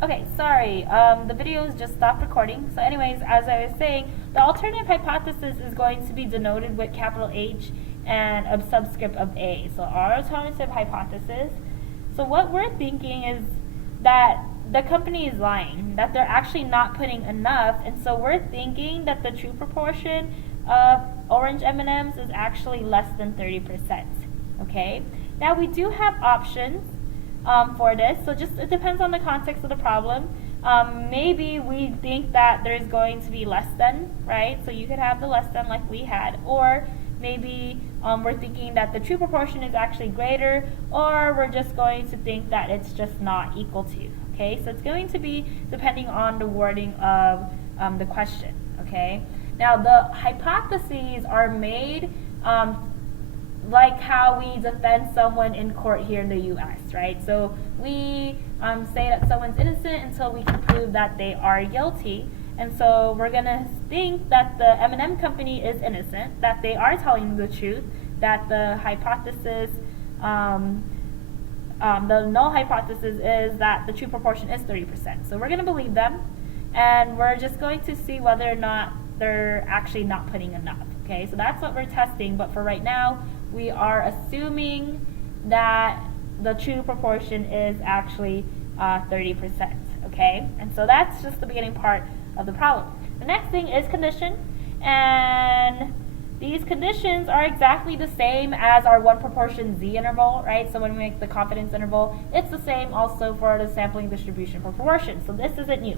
Okay, sorry, the videos just stopped recording. So anyways, as I was saying, the alternative hypothesis is going to be denoted with capital H and a subscript of A. So our alternative hypothesis. So what we're thinking is that the company is lying, that they're actually not putting enough, and so we're thinking that the true proportion of orange M&Ms is actually less than 30%. Okay? Now we do have options for this, so just it depends on the context of the problem. Maybe we think that there's going to be less than, right? So you could have the less than like we had, or maybe we're thinking that the true proportion is actually greater, or we're just going to think that it's just not equal to. Okay, so it's going to be depending on the wording of the question. Okay, now the hypotheses are made like how we defend someone in court here in the U.S., right? So we say that someone's innocent until we can prove that they are guilty. And so we're going to think that the M&M company is innocent, that they are telling the truth, that the hypothesis, the null hypothesis is that the true proportion is 30%. So we're going to believe them, and we're just going to see whether or not they're actually not putting enough. Okay, so that's what we're testing, but for right now, we are assuming that the true proportion is actually 30%. Okay, and so that's just the beginning part of the problem. The next thing is condition, and these conditions are exactly the same as our one proportion z interval, right? So when we make the confidence interval, it's the same also for the sampling distribution proportion. So this isn't new.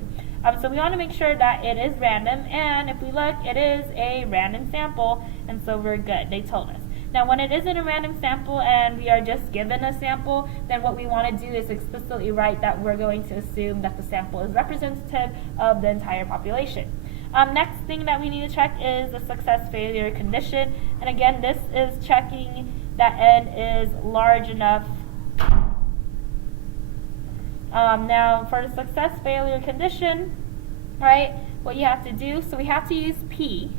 So we want to make sure that it is random, and if we look, it is a random sample, and so we're good. They told us. Now, when it isn't a random sample and we are just given a sample, then what we want to do is explicitly write that we're going to assume that the sample is representative of the entire population. Next thing that we need to check is the success-failure condition. And again, this is checking that n is large enough. Now, for the success-failure condition, right, what you have to do, so we have to use p,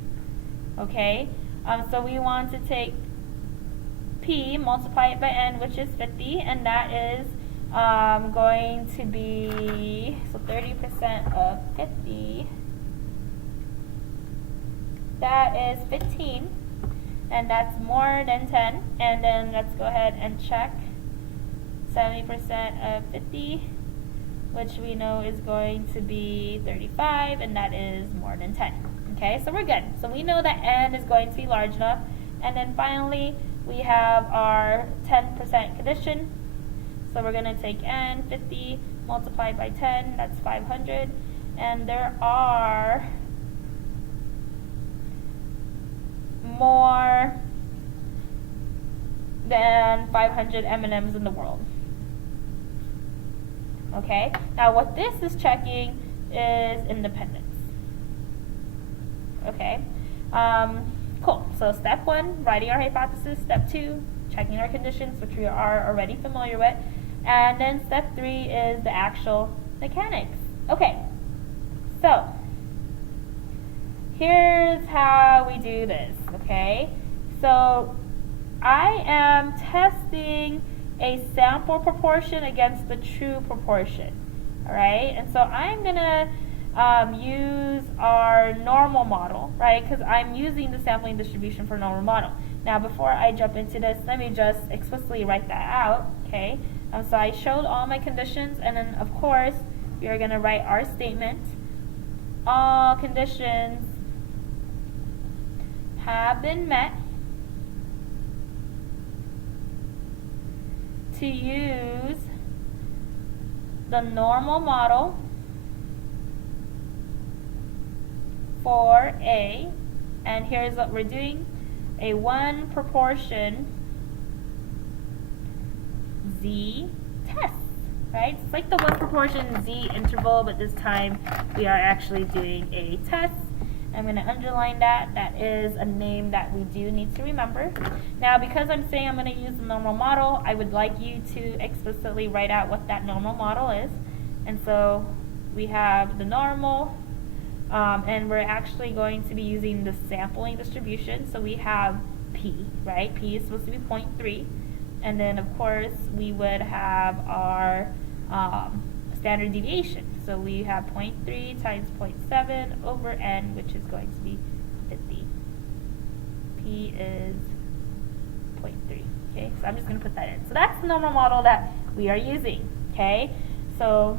okay? So we want to take p, multiply it by n, which is 50, and that is going to be, so 30% of 50, that is 15, and that's more than 10, and then let's go ahead and check 70% of 50, which we know is going to be 35, and that is more than 10. Okay, so we're good. So we know that n is going to be large enough, and then finally we have our 10% condition. So we're going to take n, 50, multiplied by 10, that's 500, and there are more than 500 M&Ms in the world. Okay, now what this is checking is independence. Okay, cool. So step 1, writing our hypothesis. Step 2, checking our conditions, which we are already familiar with. And then step 3 is the actual mechanics. Okay, so here's how we do this, okay? So I am testing a sample proportion against the true proportion, all right? And so I'm going to use our normal model, right? Because I'm using the sampling distribution for normal model. Now, before I jump into this, let me just explicitly write that out, okay? So I showed all my conditions, and then, of course, we are going to write our statement. All conditions have been met to use the normal model for A, and here's what we're doing, a one proportion Z test, right? It's like the one proportion Z interval, but this time we are actually doing a test. I'm going to underline that. That is a name that we do need to remember. Now, because I'm saying I'm going to use the normal model, I would like you to explicitly write out what that normal model is. And so we have the normal, and we're actually going to be using the sampling distribution. So we have P, right? P is supposed to be 0.3. And then, of course, we would have our standard deviation. So we have 0.3 times 0.7 over n, which is going to be 50. P is 0.3. Okay, so I'm just going to put that in. So that's the normal model that we are using. Okay, so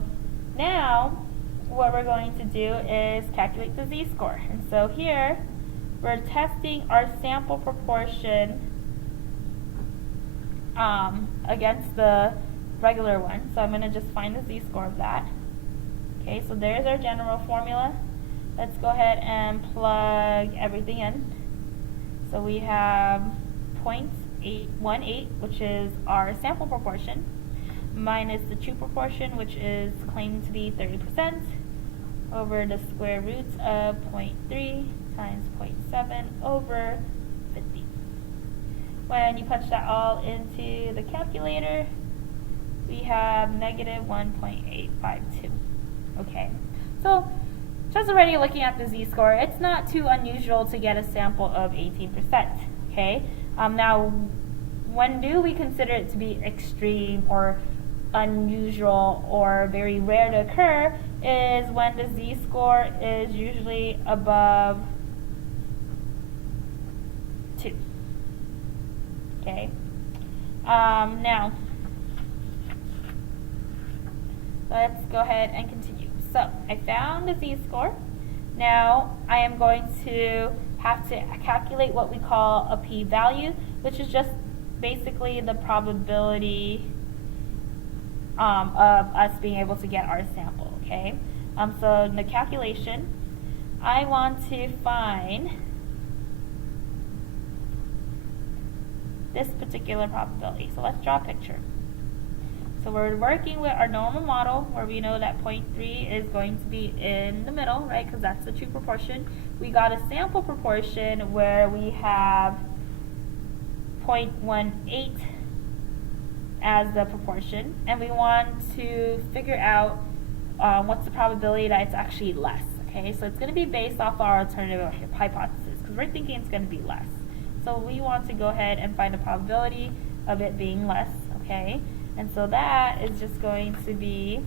now what we're going to do is calculate the z-score. And so here we're testing our sample proportion against the regular one. So I'm going to just find the z-score of that. Okay, so there's our general formula. Let's go ahead and plug everything in. So we have 0.818, which is our sample proportion, minus the true proportion, which is claimed to be 30%, over the square root of 0.3 times 0.7 over 50. When you punch that all into the calculator, we have negative 1.852. Okay, so just already looking at the z-score, it's not too unusual to get a sample of 18%. Okay, now when do we consider it to be extreme or unusual or very rare to occur is when the z-score is usually above 2. Okay, now let's go ahead and continue. So I found the z-score. Now I am going to have to calculate what we call a p-value, which is just basically the probability of us being able to get our sample. Okay, so in the calculation, I want to find this particular probability. So let's draw a picture. So we're working with our normal model where we know that 0.3 is going to be in the middle, right, because that's the true proportion. We got a sample proportion where we have 0.18 as the proportion, and we want to figure out what's the probability that it's actually less. Okay, so it's going to be based off our alternative hypothesis because we're thinking it's going to be less. So we want to go ahead and find the probability of it being less. Okay, and so that is just going to be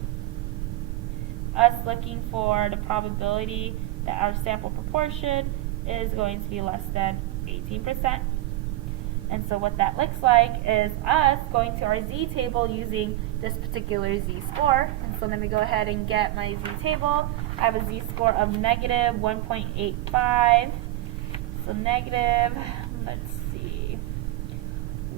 us looking for the probability that our sample proportion is going to be less than 18%. And so what that looks like is us going to our z-table using this particular z-score. And so let me go ahead and get my z-table. I have a z-score of negative 1.85. So negative, let's see,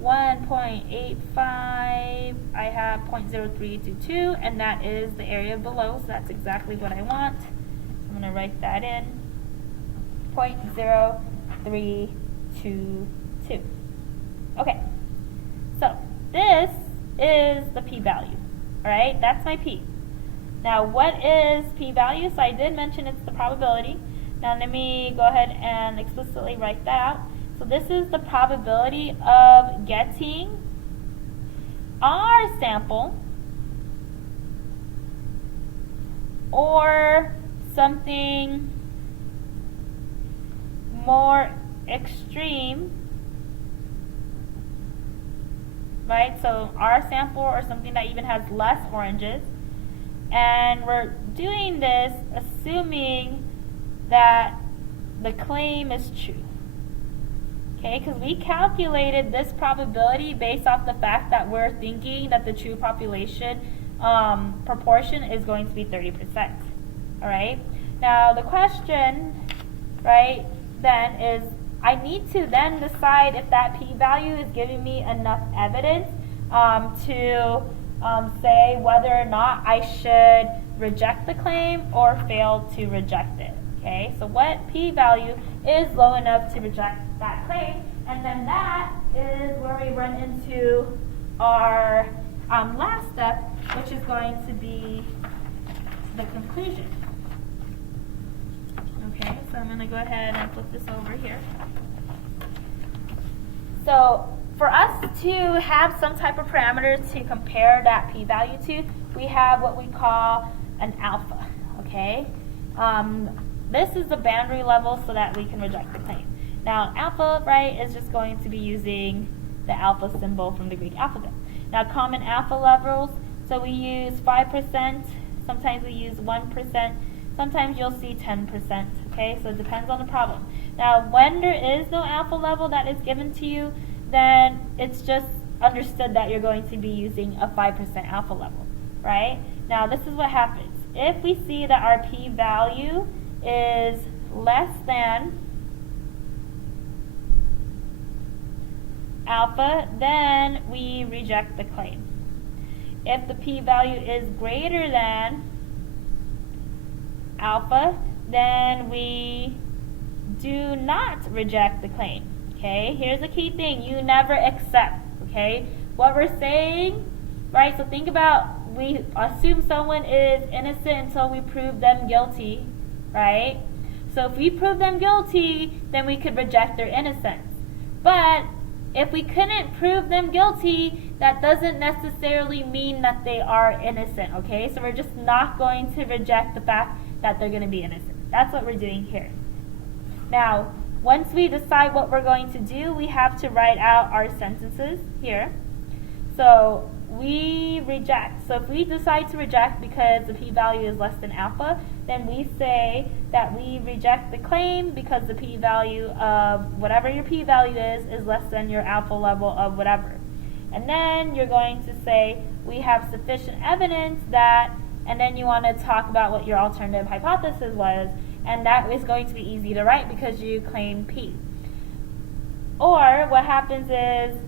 1.85, I have 0.0322, and that is the area below, so that's exactly what I want. I'm going to write that in, 0.0322. Okay, so this is the p-value, all right? That's my p. Now, what is p-value? So I did mention it's the probability. Now, let me go ahead and explicitly write that out. So this is the probability of getting our sample or something more extreme, right? So our sample or something that even has less oranges. And we're doing this assuming that the claim is true. Okay, because we calculated this probability based off the fact that we're thinking that the true population proportion is going to be 30%. All right. Now the question, right, then is I need to then decide if that p-value is giving me enough evidence to say whether or not I should reject the claim or fail to reject it. Okay, so what p-value is low enough to reject that claim, and then that is where we run into our last step, which is going to be the conclusion. Okay, so I'm going to go ahead and flip this over here. So for us to have some type of parameter to compare that p-value to, we have what we call an alpha. Okay, this is the boundary level so that we can reject the claim. Now alpha, right, is just going to be using the alpha symbol from the Greek alphabet. Now common alpha levels, so we use 5%, sometimes we use 1%, sometimes you'll see 10%, okay? So it depends on the problem. Now, when there is no alpha level that is given to you, then it's just understood that you're going to be using a 5% alpha level, right? Now, this is what happens. If we see that our p-value is less than alpha, then we reject the claim. If the p-value is greater than alpha, then we do not reject the claim. Okay, here's a key thing. You never accept, okay? What we're saying, right, so think about, we assume someone is innocent until we prove them guilty, right? So if we prove them guilty, then we could reject their innocence. But if we couldn't prove them guilty, that doesn't necessarily mean that they are innocent, okay? So we're just not going to reject the fact that they're going to be innocent. That's what we're doing here. Now, once we decide what we're going to do, we have to write out our sentences here. So we reject. So if we decide to reject because the p-value is less than alpha, then we say that we reject the claim because the p-value of whatever your p-value is less than your alpha level of whatever. And then you're going to say we have sufficient evidence that, and then you want to talk about what your alternative hypothesis was, and that is going to be easy to write because you claim P. Or what happens is,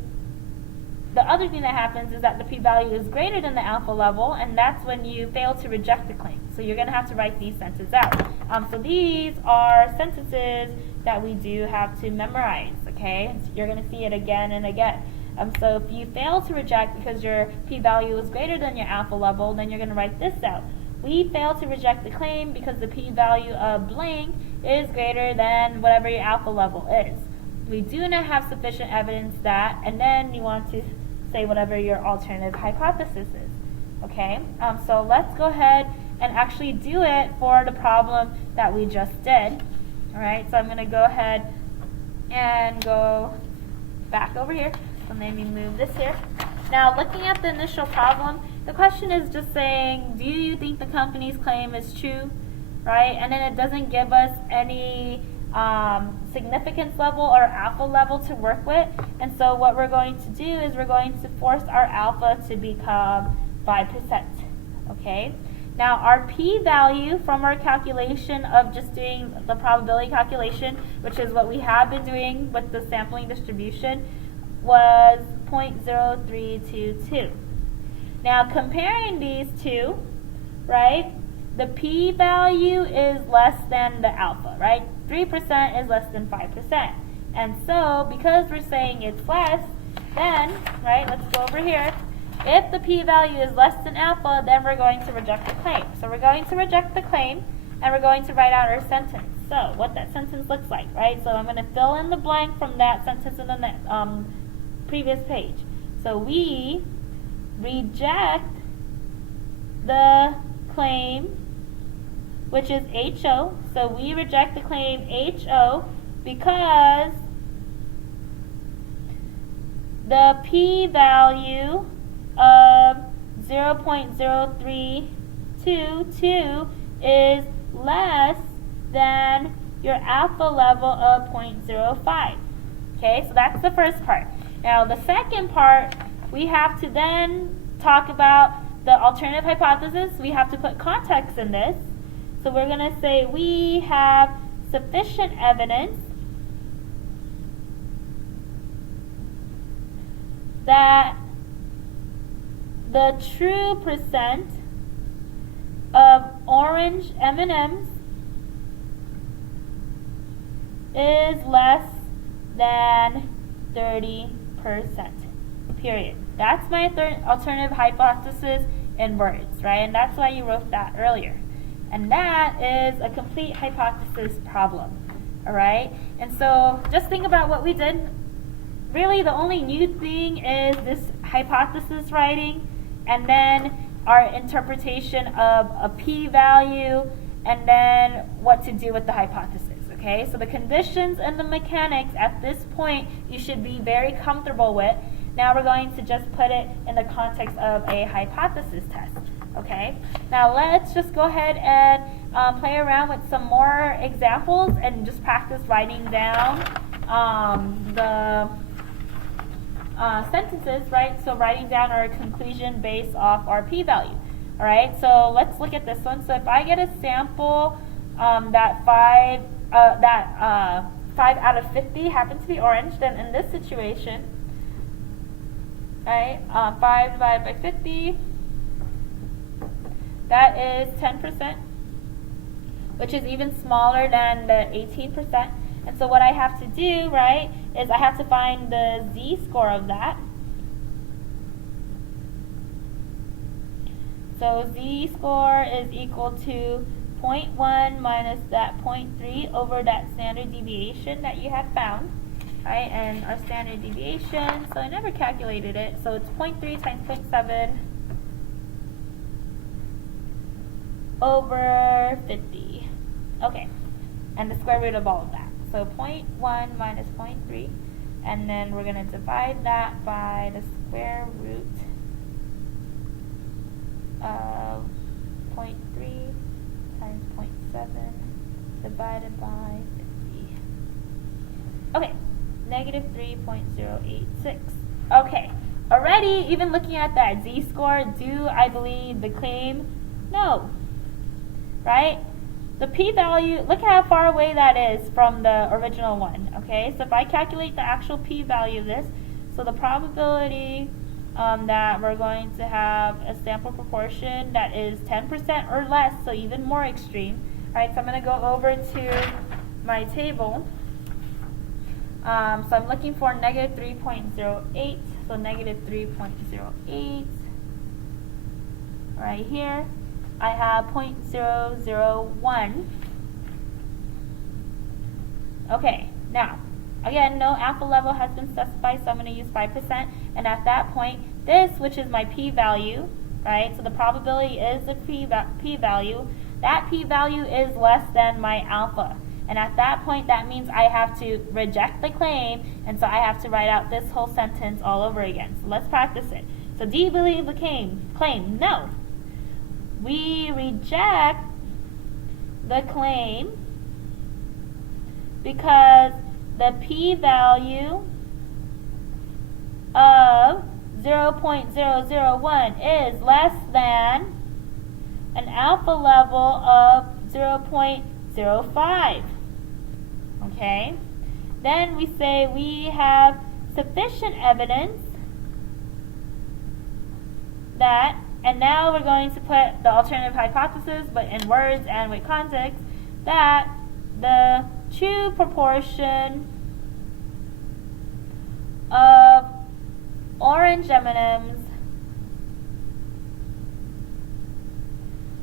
the other thing that happens is that the p-value is greater than the alpha level, and that's when you fail to reject the claim. So you're going to have to write these sentences out. So these are sentences that we do have to memorize, okay? So you're going to see it again and again. So if you fail to reject because your p-value is greater than your alpha level, then you're going to write this out. We fail to reject the claim because the p-value of blank is greater than whatever your alpha level is. We do not have sufficient evidence that, and then you want to say whatever your alternative hypothesis is. Okay, so let's go ahead and actually do it for the problem that we just did. Alright, so I'm going to go ahead and go back over here. So maybe move this here. Now, looking at the initial problem, the question is just saying, do you think the company's claim is true? Right? And then it doesn't give us any significance level or alpha level to work with. And so what we're going to do is we're going to force our alpha to become 5%. Okay? Now, our p-value from our calculation of just doing the probability calculation, which is what we have been doing with the sampling distribution, was 0.0322. Now, comparing these two, right, the p-value is less than the alpha, right? 3% is less than 5%. And so, because we're saying it's less, then, right, let's go over here. If the p-value is less than alpha, then we're going to reject the claim. So we're going to reject the claim, and we're going to write out our sentence. So, what that sentence looks like, right? So I'm going to fill in the blank from that sentence in the previous page. So we reject the claim, which is HO. So we reject the claim HO because the p-value of 0.0322 is less than your alpha level of 0.05. Okay, so that's the first part. Now the second part, we have to then talk about the alternative hypothesis. We have to put context in this. So we're going to say we have sufficient evidence that the true percent of orange M&Ms is less than 30%, period. That's my alternative hypothesis in words, right? And that's why you wrote that earlier. And that is a complete hypothesis problem, all right? And so just think about what we did. Really, the only new thing is this hypothesis writing, and then our interpretation of a p-value, and then what to do with the hypothesis. Okay, so the conditions and the mechanics at this point you should be very comfortable with. Now we're going to just put it in the context of a hypothesis test. Okay, now let's just go ahead and play around with some more examples and just practice writing down the sentences, right? So writing down our conclusion based off our p-value. All right, so let's look at this one. So if I get a sample that 5 out of 50 happens to be orange, then in this situation, right, 5 divided by 50, that is 10%, which is even smaller than the 18%. And so what I have to do, right, is I have to find the z-score of that. So z-score is equal to 0.1 minus that 0.3 over that standard deviation that you have found, right? And our standard deviation, so I never calculated it, so it's 0.3 times 0.7 over 50. Okay, and the square root of all of that. So 0.1 minus 0.3, and then we're going to divide that by the square root of 0.3 times 0.7 divided by 50. Okay, negative 3.086. Okay, already even looking at that z-score, do I believe the claim? No. Right? The p-value, look how far away that is from the original one. Okay, so if I calculate the actual p-value of this, so the probability that we're going to have a sample proportion that is 10% or less, so even more extreme. Right, so I'm going to go over to my table. So I'm looking for negative 3.08, so negative 3.08 right here. I have 0.001. Okay, now, again, no alpha level has been specified, so I'm going to use 5%. And at that point, this, which is my p-value, right, so the probability is the p-value, that p-value is less than my alpha. And at that point, that means I have to reject the claim, and so I have to write out this whole sentence all over again. So let's practice it. So do you believe the claim? No. We reject the claim because the p-value of 0.001 is less than an alpha level of 0.05. Okay? Then we say we have sufficient evidence that, and now we're going to put the alternative hypothesis, but in words and with context, that the true proportion of orange M&Ms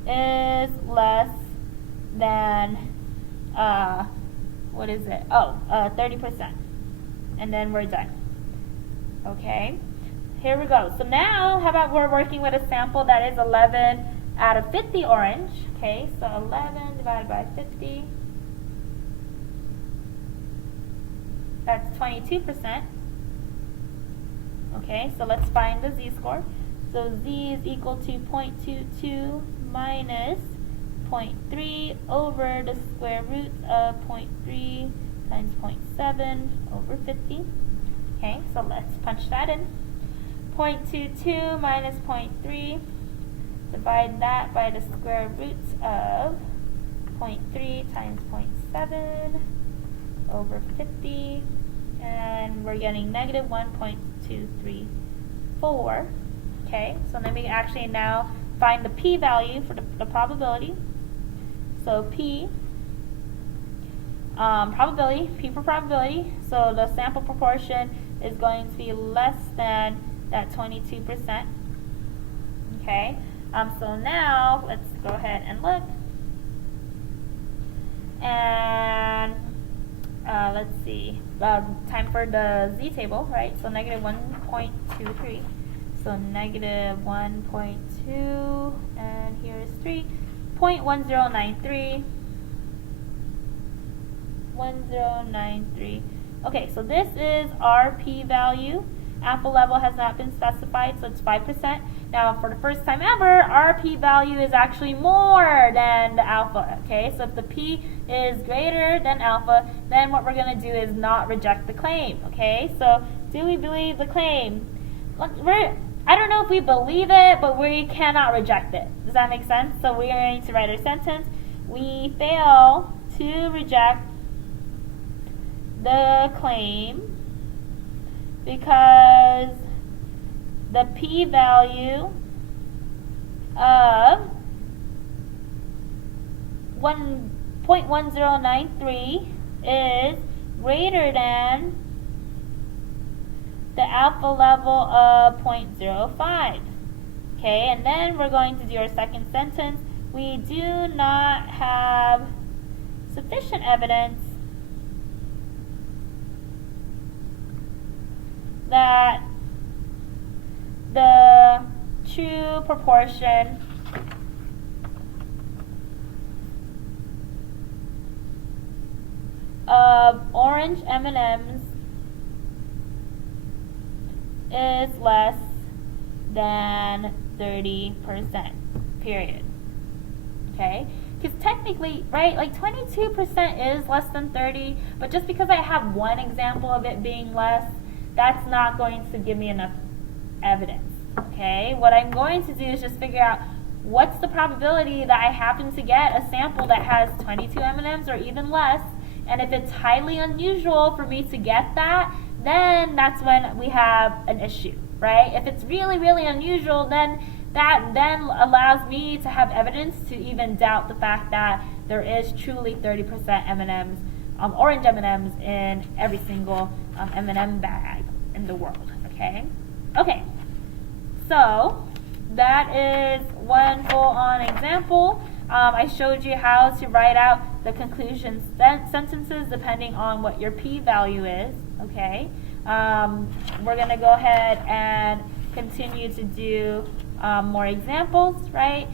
is less than, 30%. And then we're done. Okay? Here we go. So now, how about we're working with a sample that is 11 out of 50 orange. Okay, so 11 divided by 50. That's 22%. Okay, so let's find the z-score. So z is equal to 0.22 minus 0.3 over the square root of 0.3 times 0.7 over 50. Okay, so let's punch that in. 0.22 minus 0.3, divide that by the square root of 0.3 times 0.7 over 50, and we're getting negative 1.234. Okay, so then we can actually now find the p-value for the probability. So p, p for probability, so the sample proportion is going to be less than that 22%. Okay, so now let's go ahead and look. And let's see, time for the z table, right? So negative 1.23. So negative 1.2, and here is 3. 0.1093. 1093. Okay, so this is our p-value. Alpha level has not been specified, so it's 5%. Now, for the first time ever, our p-value is actually more than the alpha, okay? So if the p is greater than alpha, then what we're going to do is not reject the claim, okay? So, do we believe the claim? Look, I don't know if we believe it, but we cannot reject it. Does that make sense? So we are going to write our sentence. We fail to reject the claim because the p-value of 1.1093 is greater than the alpha level of 0.05. Okay, and then we're going to do our second sentence. We do not have sufficient evidence that the true proportion of orange M&Ms is less than 30%, period. Okay? Because technically, right, like 22% is less than 30, but just because I have one example of it being less, that's not going to give me enough evidence. Okay? What I'm going to do is just figure out what's the probability that I happen to get a sample that has 22 M&Ms or even less, and if it's highly unusual for me to get that, then that's when we have an issue, right? If it's really, really unusual, then that then allows me to have evidence to even doubt the fact that there is truly 30% M&Ms, orange M&Ms in every single M&M bag in the world, okay? Okay, so that is one full-on example. I showed you how to write out the conclusion sentences depending on what your p-value is, okay? We're going to go ahead and continue to do more examples, right?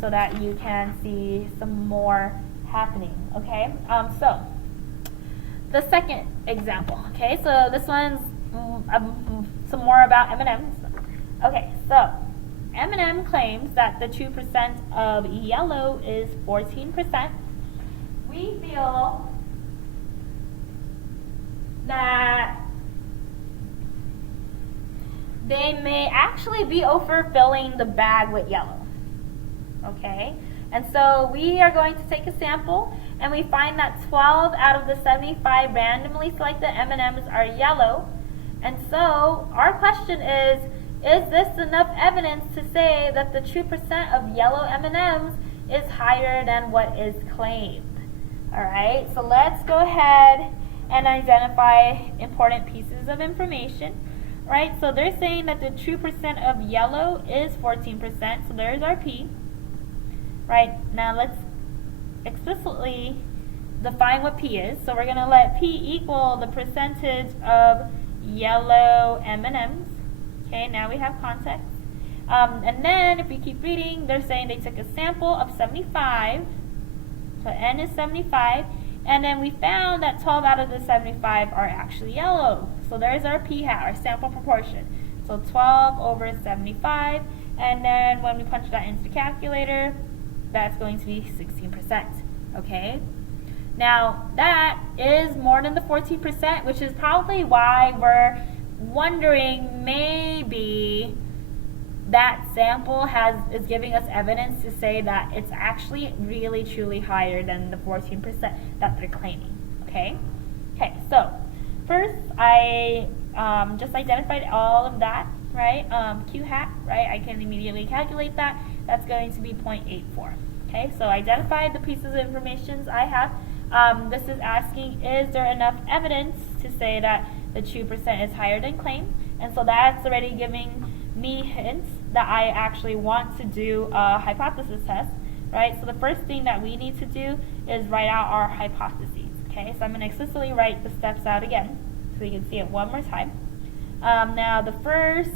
So that you can see some more happening, okay? So, the second example, okay? So this one's some more about M&Ms. Okay, so M&M claims that the true percent of yellow is 14%. We feel that they may actually be overfilling the bag with yellow. Okay? And so we are going to take a sample, and we find that 12 out of the 75 randomly selected M&Ms are yellow. And so our question is this enough evidence to say that the true percent of yellow M&Ms is higher than what is claimed? Alright, so let's go ahead and identify important pieces of information. Right, so they're saying that the true percent of yellow is 14%, so there's our P. Right, now let's explicitly define what P is. So we're going to let P equal the percentage of yellow M&Ms. Okay, now we have context. And then if we keep reading, they're saying they took a sample of 75, so N is 75, and then we found that 12 out of the 75 are actually yellow. So there's our p-hat, our sample proportion. So 12 over 75, and then when we punch that into the calculator, that's going to be 16%, okay? Now, that is more than the 14%, which is probably why we're wondering maybe that sample is giving us evidence to say that it's actually really, truly higher than the 14% that they're claiming, okay? Okay, so first, I just identified all of that, right? Q-hat, right? I can immediately calculate that. That's going to be 0.84. Okay, so identified the pieces of information I have. This is asking, is there enough evidence to say that the true percent is higher than claimed? And so that's already giving me hints that I actually want to do a hypothesis test, right? So the first thing that we need to do is write out our hypotheses. Okay, so I'm going to explicitly write the steps out again so you can see it one more time. Now the first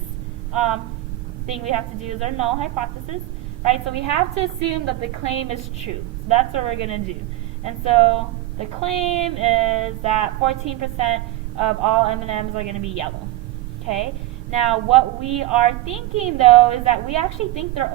thing we have to do is our null hypothesis, right? So we have to assume that the claim is true. So that's what we're going to do. And so the claim is that 14% of all M&Ms are going to be yellow. Okay. Now, what we are thinking though is that we actually think they're